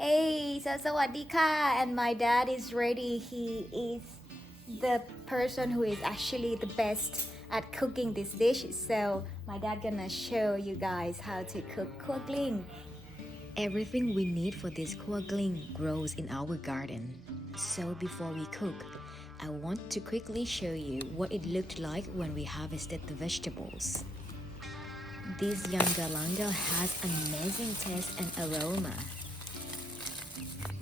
Hey, so sawadika, and my dad is ready. He is the person who is actually the best at cooking this dish. So my dad gonna show you guys how to cook Kua Gling. Everything we need for this Kua Gling grows in our garden. So before we cook, I want to quickly show you what it looked like when we harvested the vegetables. This young galangal has amazing taste and aroma.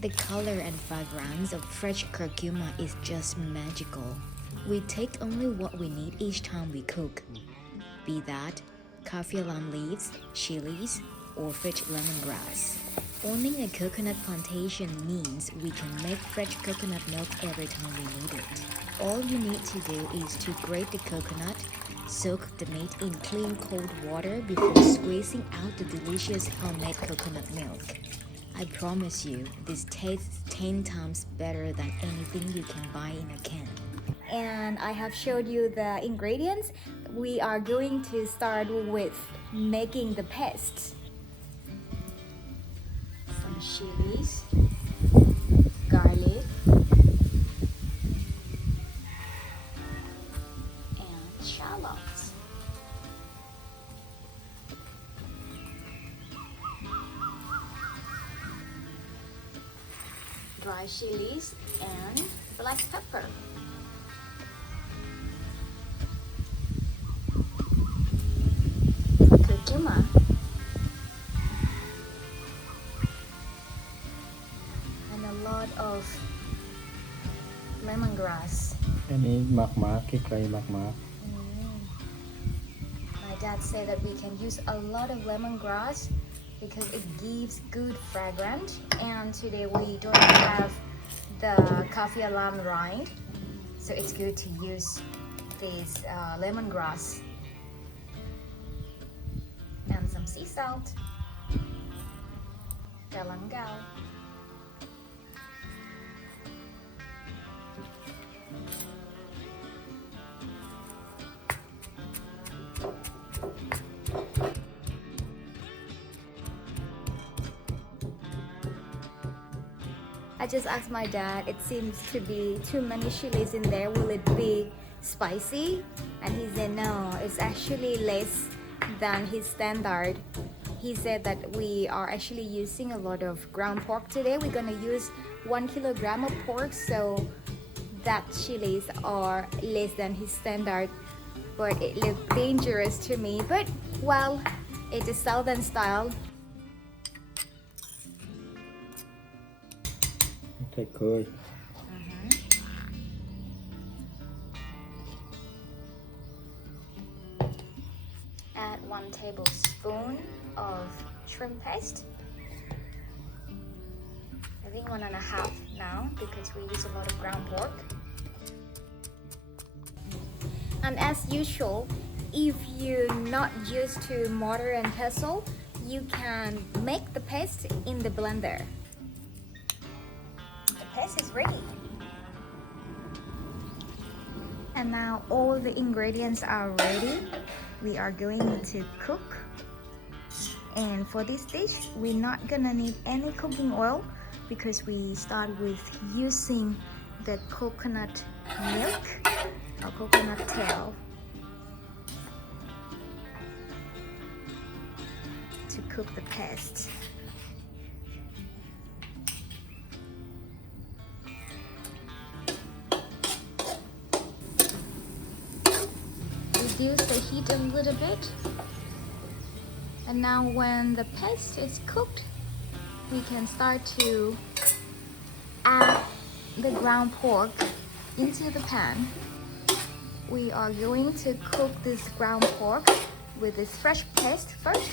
The color and fragrance of fresh curcuma is just magical. We take only what we need each time we cook, be that kaffir lime leaves, chilies, or fresh lemongrass. Owning a coconut plantation means we can make fresh coconut milk every time we need it. All you need to do is to grate the coconut, soak the meat in clean cold water before squeezing out the delicious homemade coconut milk. I promise you, this tastes 10 times better than anything you can buy in a can. And I have showed you the ingredients. We are going to start with making the paste. Some chilies, garlic, and shallots. Dry chilies and black pepper. Curcuma. And a lot of lemongrass. อันนี้หมักคลิกไรหมัก My dad said that we can use a lot of lemongrass because it gives good fragrance, and today we don't have the kaffir lime rind, so it's good to use this lemongrass and some sea salt, galangal. I just asked my dad, it seems to be too many chilies in there. Will it be spicy? And he said no, it's actually less than his standard. He said that we are actually using a lot of ground pork today. We're gonna use 1 kilogram of pork, so that chilies are less than his standard. But it looked dangerous to me. But well, it is southern style. ใส่เคย Add 1 tablespoon of shrimp paste. I think 1.5 now because we use a lot of ground pork. And as usual, if you're not used to mortar and pestle, you can make the paste in the blender. The paste is ready. And now all the ingredients are ready. We are going to cook. And for this dish, we're not gonna need any cooking oil because we start with using the coconut milk or coconut tail to cook the paste. Reduce the heat a little bit. And now when the paste is cooked, we can start to add the ground pork into the pan. We are going to cook this ground pork with this fresh paste first.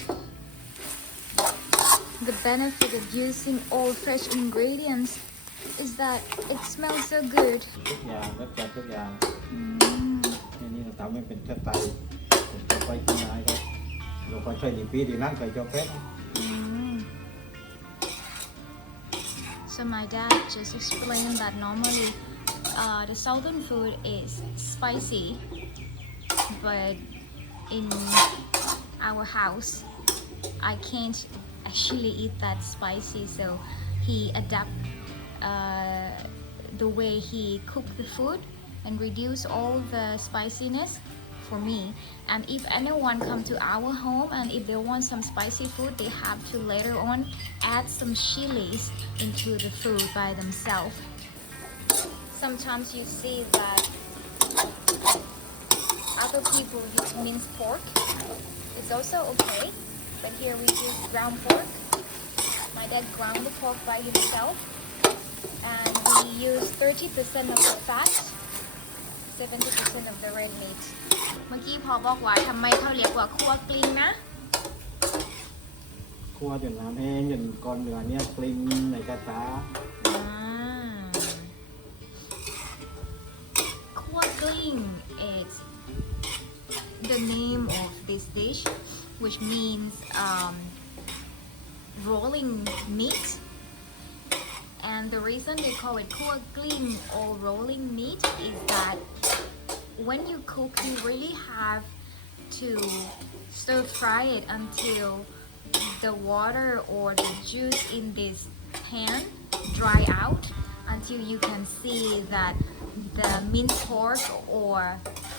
The benefit of using all fresh ingredients is that it smells so good. ทุกอย่างรสจัดทุกอย่างนี่เราทำให้เป็นสไตล์ผมไปกินนายครับเราก็ใช้ดีปีดีนั่นใส่เจ้าเพชร So my dad just explained that normally the southern food is spicy, but in our house I can't actually eat that spicy, so he adapt the way he cook the food and reduce all the spiciness for me. And if anyone come to our home and if they want some spicy food, they have to later on add some chilies into the food by themselves. Sometimes you see that other people use minced pork. It's also okay, but here we use ground pork. My dad ground the pork by himself, and we use 30% of the fat, 70% of the red meat. เมื่อกี้พอบอกว่าทำไมเขาเรียกว่าคั่วกลิ้งนะ คั่วจนน้ำแห้งจนก้อนเนื้อเนี่ยกลิ้งในกระทะ Kua Gling is the name of this dish, which means rolling meat. And the reason they call it Kua Gling or rolling meat is that when you cook, you really have to stir fry it until the water or the juice in this pan dry out, until you can see that the minced pork or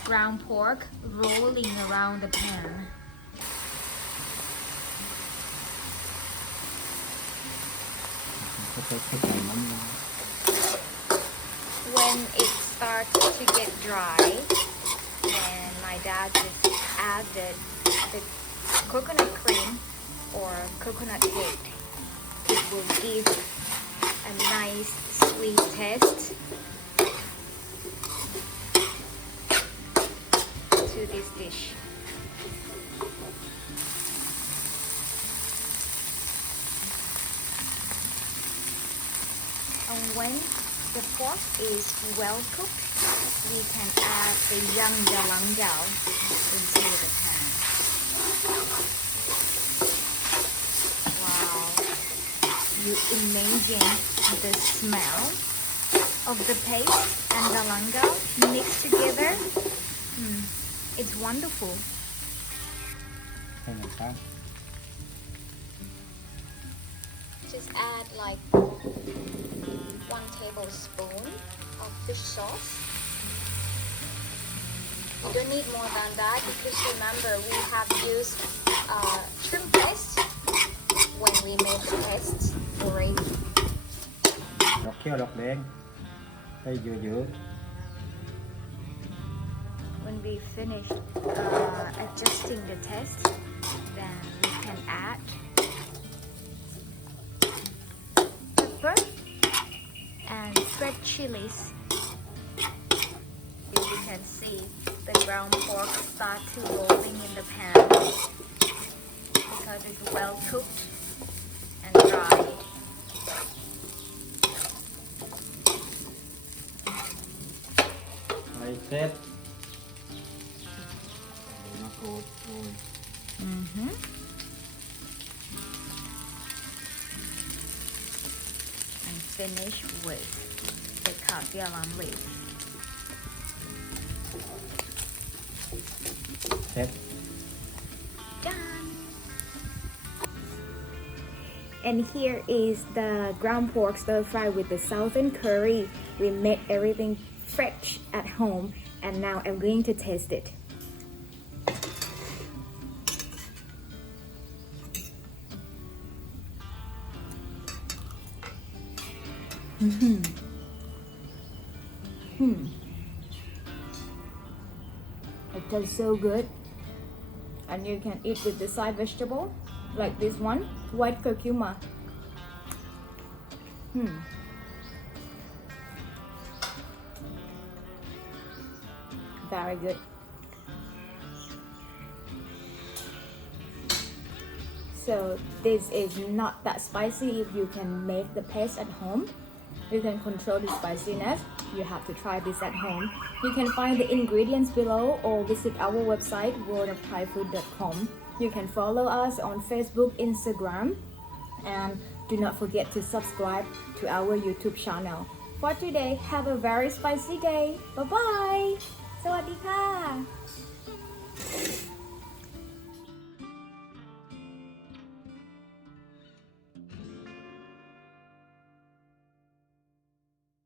ground pork rolling around the pan. When it starts to get dry, then my dad just added the coconut cream or coconut cake. It will give a nice sweet taste to this dish. And when the pork is well cooked, we can add the young galangal into the pan. Wow! You imagine the smell of the paste and galangal mixed together. It's wonderful. ใช่ไหมครับ Just add like 1 tablespoon of fish sauce. You don't need more than that because remember we have used shrimp paste when we made the paste already. ดอกเขี้ยวดอกแดงให้เยอะ When we finish adjusting the taste, then we can add pepper and red chilies. You can see the ground pork start to rolling in the pan because it's well cooked and dried. ๆไปเซ็ตมะกรูดโรย And finish with the kaffir leaf. เซ็ต Done. And here is the ground pork stir fry with the southern curry. We made everything fresh at home, and now I'm going to taste it. It tastes so good, and you can eat with the side vegetable like this one, white curcuma. Very good. So this is not that spicy. If you can make the paste at home, you can control the spiciness. You have to try this at home. You can find the ingredients below or visit our website worldofthaifood.com. You can follow us on Facebook, Instagram, and do not forget to subscribe to our YouTube channel. For today, have a very spicy day. Bye bye. สวัสดีค่ะ